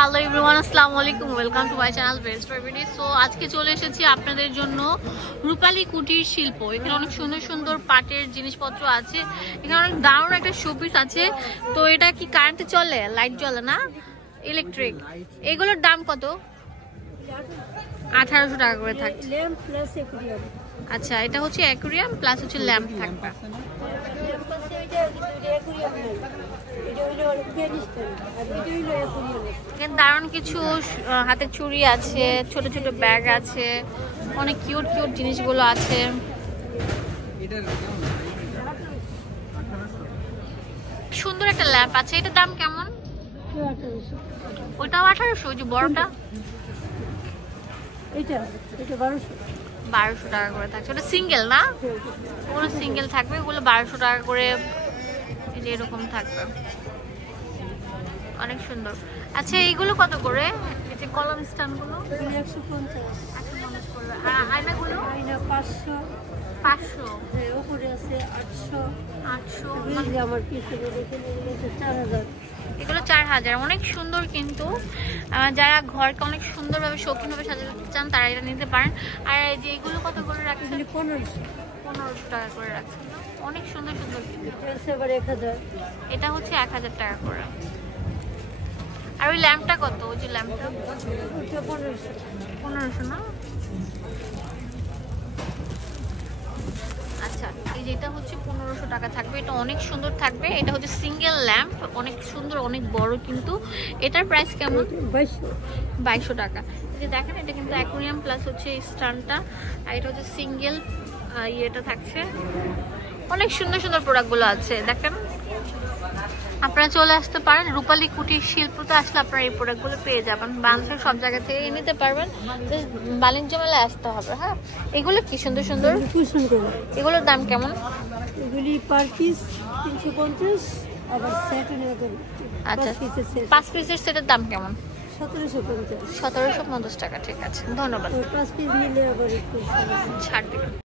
Hello everyone, আসসালামু আলাইকুম, welcome to my channel best favourite. So আজকে চলে এসেছি আপনাদের জন্য রূপালী কুটির শিল্প। এখানে অনেক সুন্দর সুন্দর পাটের জিনিসপত্র আছে। এখানে অনেক দারুণ একটা শোপিস আছে। তো এটা কি কারেন্টে চলে? লাইট জ্বলে না, ইলেকট্রিক। এগুলোর দাম কত? 1800 টাকা করে থাকে। আচ্ছা, এটা হচ্ছে অ্যাকুরিয়াম প্লাস হচ্ছে ল্যাম্প থাকবে। দারুণ কিছু হাতের চুড়ি আছে, ছোট ছোট ব্যাগ আছে, অনেক কিউট কিউট জিনিসগুলো আছে। সুন্দর একটা ল্যাম্প আছে। এটার দাম কেমন? ওইটাও 1800। ওই যে বড়টা, এটা 1200 টাকা করে থাকছে। ওটা সিঙ্গেল না, ওগুলো সিঙ্গেল থাকবে। ওগুলো 1200 টাকা করে এরকম থাকবে, অনেক সুন্দর। আচ্ছা, এইগুলো কত করে? এই যে কলম স্ট্যান্ডগুলো 150 করবে। আর আয়নাগুলো? আয়না 500। হ্যাঁ, উপরে আছে 800। আমার পিছনে দেখেন এগুলো 4000। এগুলো 4000। অনেক সুন্দর কিন্তু। যারা ঘরকে অনেক সুন্দরভাবে শৌখিনভাবে সাজাতে চান তারা এটা নিতে পারেন। আর এই যে এগুলো কত করে রাখছেন? 1500 টাকা করে রাখছেন। অনেক সুন্দর সুন্দর কিন্তু। 1000। এটা হচ্ছে 1000 টাকা করে। আর ওই ল্যাম্পটা কত? ওই যে ল্যাম্পটা 1500 না? আচ্ছা, এই যেটা হচ্ছে 1500 টাকা থাকবে। এটা অনেক সুন্দর থাকবে। এটা হচ্ছে সিঙ্গেল ল্যাম্প, অনেক সুন্দর, অনেক বড় কিন্তু। এটার প্রাইস কেমন? 2200 টাকা। এই যে দেখেন, এটা কিন্তু অ্যাকুরিয়াম প্লাস হচ্ছে স্ট্যান্ডটা। আর এটা হচ্ছে সিঙ্গেল ইয়েটা থাকছে। অনেক সুন্দর সুন্দর প্রোডাক্টগুলো আছে। দেখেন, আপনারা চলে আসতে পারেন রূপালী কুটির শিল্পতে। আসলে আপনারা এই প্রোডাক্টগুলো পেয়ে যাবেন। বাংলাদেশের সব জায়গা থেকে নিতে পারবেন, বাণিজ্য মেলায় আসতে হবে। হ্যাঁ, এগুলো কি সুন্দর সুন্দর। এগুলোর দাম কেমন? এগুলি পার পিস 350। আবার সেট নেবেন। আচ্ছা, 5 পিসের সেটের দাম কেমন? 1750। 1750 টাকা। ঠিক আছে, ধন্যবাদ। 5 পিস নিলে আবার একটু ছাড় দিবেন।